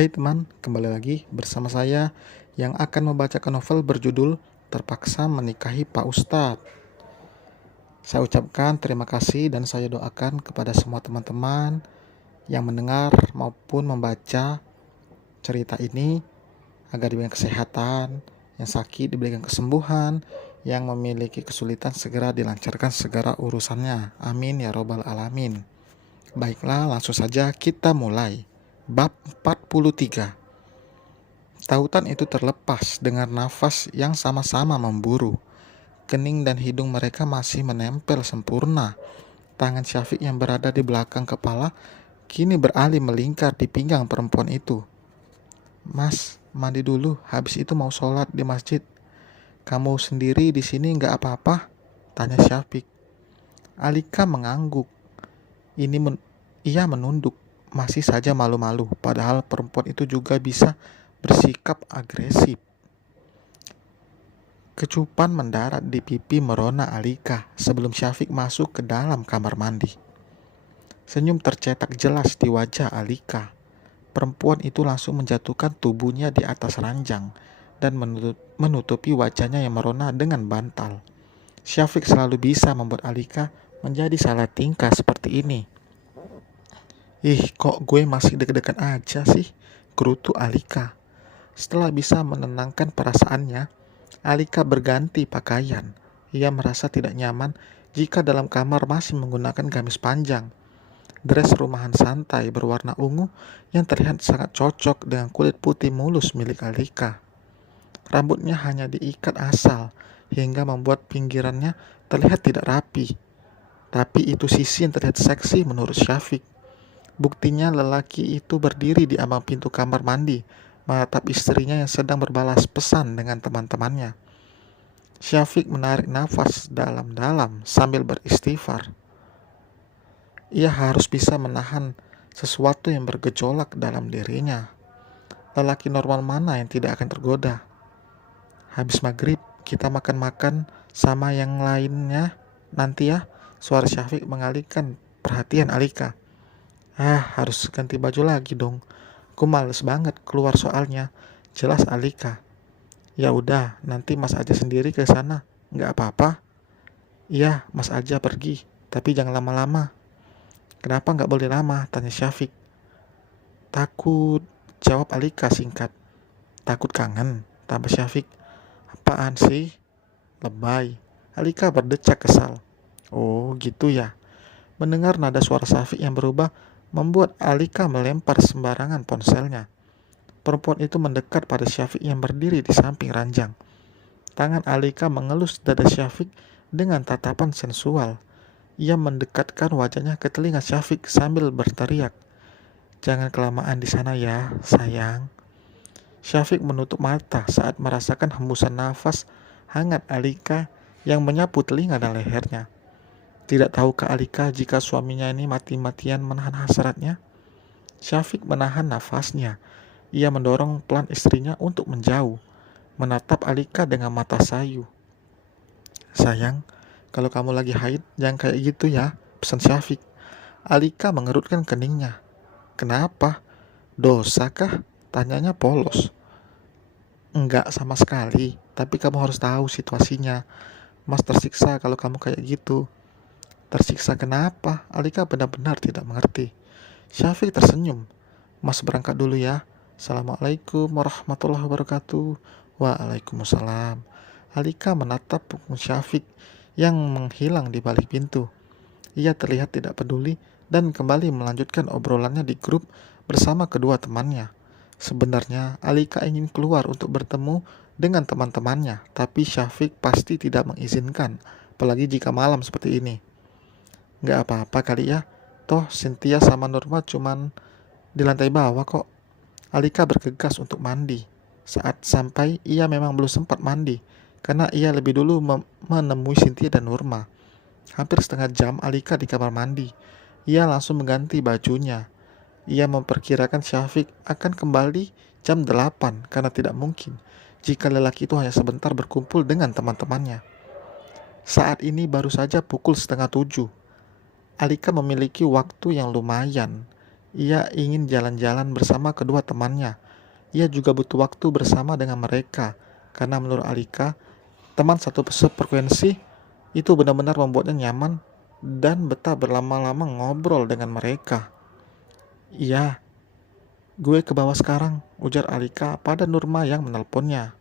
Hai teman, kembali lagi bersama saya yang akan membacakan novel berjudul Terpaksa Menikahi Pak Ustadz. Saya ucapkan terima kasih dan saya doakan kepada semua teman-teman yang mendengar maupun membaca cerita ini agar diberikan kesehatan, yang sakit diberikan kesembuhan, yang memiliki kesulitan segera dilancarkan segera urusannya. Amin ya robbal alamin. Baiklah, langsung saja kita mulai. Bab 43. Tautan itu terlepas dengan nafas yang sama-sama memburu. Kening dan hidung mereka masih menempel sempurna. Tangan Syafiq yang berada di belakang kepala kini beralih melingkar di pinggang perempuan itu. Mas, mandi dulu, habis itu mau sholat di masjid. Kamu sendiri di sini nggak apa-apa? Tanya Syafiq. Alika mengangguk. Ia menunduk, masih saja malu-malu, padahal perempuan itu juga bisa bersikap agresif. Kecupan mendarat di pipi merona Alika sebelum Syafiq masuk ke dalam kamar mandi. Senyum tercetak jelas di wajah Alika. Perempuan itu langsung menjatuhkan tubuhnya di atas ranjang dan menutupi wajahnya yang merona dengan bantal. Syafiq selalu bisa membuat Alika menjadi salah tingkah seperti ini. Ih, kok gue masih deg-degan aja sih, gerutu Alika. Setelah bisa menenangkan perasaannya, Alika berganti pakaian. Ia merasa tidak nyaman jika dalam kamar masih menggunakan gamis panjang. Dress rumahan santai berwarna ungu yang terlihat sangat cocok dengan kulit putih mulus milik Alika. Rambutnya hanya diikat asal hingga membuat pinggirannya terlihat tidak rapi. Tapi itu sisi yang terlihat seksi menurut Syafiq. Buktinya lelaki itu berdiri di ambang pintu kamar mandi, menatap istrinya yang sedang berbalas pesan dengan teman-temannya. Syafiq menarik nafas dalam-dalam sambil beristighfar. Ia harus bisa menahan sesuatu yang bergejolak dalam dirinya. Lelaki normal mana yang tidak akan tergoda? Habis maghrib, kita makan-makan sama yang lainnya nanti ya, suara Syafiq mengalihkan perhatian Alika. Harus ganti baju lagi dong. Aku males banget keluar soalnya. Jelas Alika. Ya udah, nanti Mas aja sendiri ke sana. Nggak apa-apa. Iya, Mas aja pergi. Tapi jangan lama-lama. Kenapa nggak boleh lama? Tanya Syafiq. Takut, jawab Alika singkat. Takut kangen, tambah Syafiq. Apaan sih? Lebay. Alika berdecak kesal. Oh gitu ya. Mendengar nada suara Syafiq yang berubah, membuat Alika melempar sembarangan ponselnya. Perempuan itu mendekat pada Syafiq yang berdiri di samping ranjang. Tangan Alika mengelus dada Syafiq dengan tatapan sensual. Ia mendekatkan wajahnya ke telinga Syafiq sambil berteriak, "Jangan kelamaan di sana ya, sayang." Syafiq menutup mata saat merasakan hembusan nafas hangat Alika yang menyapu telinga dan lehernya. Tidak tahukah Alika jika suaminya ini mati-matian menahan hasratnya? Syafiq menahan nafasnya. Ia mendorong pelan istrinya untuk menjauh, menatap Alika dengan mata sayu. Sayang, kalau kamu lagi haid, jangan kayak gitu ya, pesan Syafiq. Alika mengerutkan keningnya. Kenapa? Dosa kah? Tanyanya polos. Enggak sama sekali, tapi kamu harus tahu situasinya. Mas tersiksa kalau kamu kayak gitu. Tersiksa kenapa? Alika benar-benar tidak mengerti. Syafiq tersenyum. Mas berangkat dulu ya. Assalamualaikum warahmatullahi wabarakatuh. Waalaikumsalam. Alika menatap punggung Syafiq yang menghilang di balik pintu. Ia terlihat tidak peduli dan kembali melanjutkan obrolannya di grup bersama kedua temannya. Sebenarnya Alika ingin keluar untuk bertemu dengan teman-temannya, tapi Syafiq pasti tidak mengizinkan, apalagi jika malam seperti ini. Nggak apa-apa kali ya, toh Cynthia sama Norma cuman di lantai bawah kok. Alika bergegas untuk mandi. Saat sampai, ia memang belum sempat mandi, karena ia lebih dulu menemui Cynthia dan Norma. Hampir setengah jam Alika di kamar mandi. Ia langsung mengganti bajunya. Ia memperkirakan Syafiq akan kembali jam 8 karena tidak mungkin jika lelaki itu hanya sebentar berkumpul dengan teman-temannya. Saat ini baru saja pukul setengah 7. Alika memiliki waktu yang lumayan. Ia ingin jalan-jalan bersama kedua temannya. Ia juga butuh waktu bersama dengan mereka, karena menurut Alika, teman satu frekuensi itu benar-benar membuatnya nyaman dan betah berlama-lama ngobrol dengan mereka. Iya, gue ke bawah sekarang, ujar Alika pada Nurma yang menelponnya.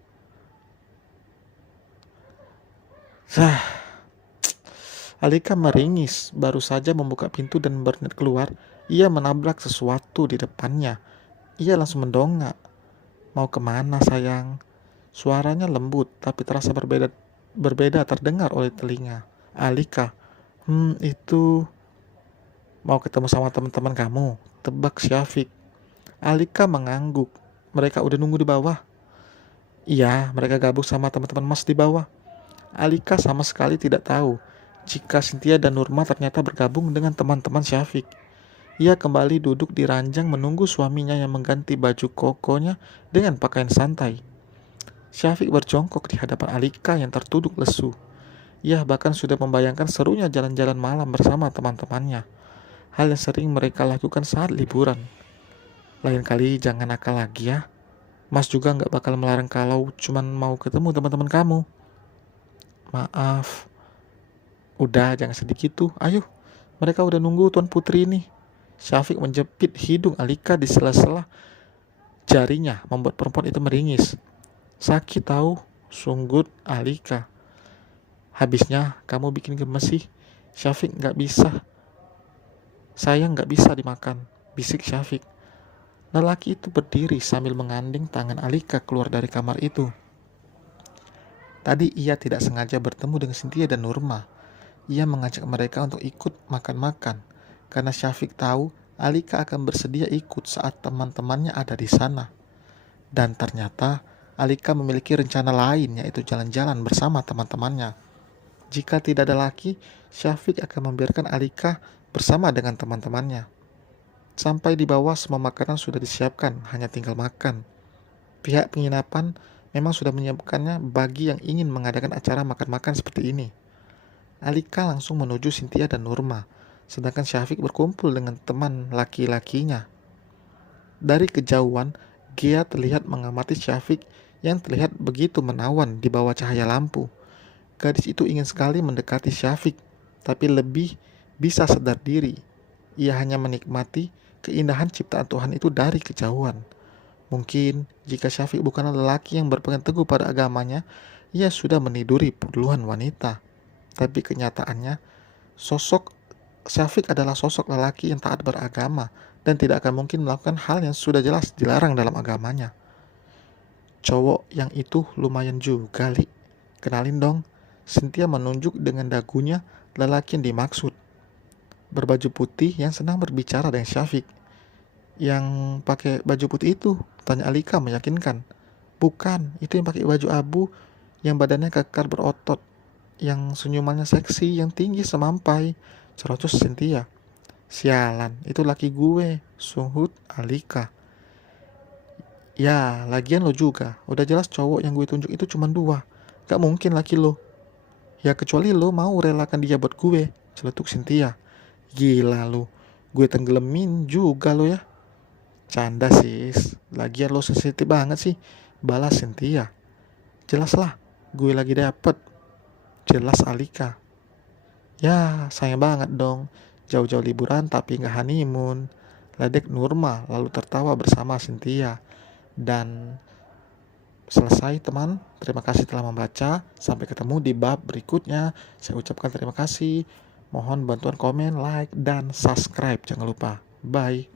Alika meringis, baru saja membuka pintu dan berniat keluar, ia menabrak sesuatu di depannya. Ia langsung mendongak. Mau kemana sayang? Suaranya lembut, tapi terasa berbeda terdengar oleh telinga. Alika, itu mau ketemu sama teman-teman kamu, tebak Syafiq. Alika mengangguk. Mereka udah nunggu di bawah. Iya, mereka gabung sama teman-teman Mas di bawah. Alika sama sekali tidak tahu jika Cynthia dan Nurma ternyata bergabung dengan teman-teman Syafiq. Ia kembali duduk di ranjang menunggu suaminya yang mengganti baju kokonya dengan pakaian santai. Syafiq berjongkok di hadapan Alika yang tertunduk lesu. Ia bahkan sudah membayangkan serunya jalan-jalan malam bersama teman-temannya. Hal yang sering mereka lakukan saat liburan. Lain kali jangan nakal lagi ya. Mas juga gak bakal melarang kalau cuman mau ketemu teman-teman kamu. Maaf. Udah, jangan sedih gitu. Ayo, mereka udah nunggu Tuan Putri ini. Syafiq menjepit hidung Alika di sela-sela jarinya, membuat perempuan itu meringis. Sakit tahu, sunggut Alika. Habisnya kamu bikin gemes sih. Syafiq gak bisa. Sayang gak bisa dimakan, bisik Syafiq. Lelaki itu berdiri sambil mengandeng tangan Alika keluar dari kamar itu. Tadi ia tidak sengaja bertemu dengan Cynthia dan Nurma. Ia mengajak mereka untuk ikut makan-makan, karena Syafiq tahu Alika akan bersedia ikut saat teman-temannya ada di sana. Dan ternyata Alika memiliki rencana lain, yaitu jalan-jalan bersama teman-temannya. Jika tidak ada laki, Syafiq akan membiarkan Alika bersama dengan teman-temannya. Sampai di bawah semua makanan sudah disiapkan, hanya tinggal makan. Pihak penginapan memang sudah menyiapkannya bagi yang ingin mengadakan acara makan-makan seperti ini. Alika langsung menuju Cynthia dan Nurma, sedangkan Syafiq berkumpul dengan teman laki-lakinya. Dari kejauhan, Gia terlihat mengamati Syafiq yang terlihat begitu menawan di bawah cahaya lampu. Gadis itu ingin sekali mendekati Syafiq, tapi lebih bisa sadar diri. Ia hanya menikmati keindahan ciptaan Tuhan itu dari kejauhan. Mungkin jika Syafiq bukanlah lelaki yang berpegang teguh pada agamanya, ia sudah meniduri puluhan wanita. Tapi kenyataannya, sosok Syafiq adalah sosok lelaki yang taat beragama dan tidak akan mungkin melakukan hal yang sudah jelas dilarang dalam agamanya. Cowok yang itu lumayan juga, Li. Kenalin dong. Cynthia menunjuk dengan dagunya lelaki yang dimaksud. Berbaju putih yang senang berbicara dengan Syafiq. Yang pakai baju putih itu, tanya Alika meyakinkan. Bukan, itu yang pakai baju abu, yang badannya kekar berotot, yang senyumannya seksi, yang tinggi semampai, cerocos Cynthia. Sialan, itu laki gue, sunghut Alika. Ya, lagian lo juga, udah jelas cowok yang gue tunjuk itu cuma 2. Gak mungkin laki lo. Ya kecuali lo mau relakan dia buat gue, celetuk Cynthia. Gila lo, gue tenggelamin juga lo ya. Canda sis, lagian lo sensitif banget sih, balas Cynthia. Jelas lah, gue lagi dapet. Jelas Alika. Ya, sayang banget dong. Jauh-jauh liburan tapi gak honeymoon. Ledek Nurma lalu tertawa bersama Cynthia. Dan selesai teman. Terima kasih telah membaca. Sampai ketemu di bab berikutnya. Saya ucapkan terima kasih. Mohon bantuan komen, like, dan subscribe. Jangan lupa. Bye.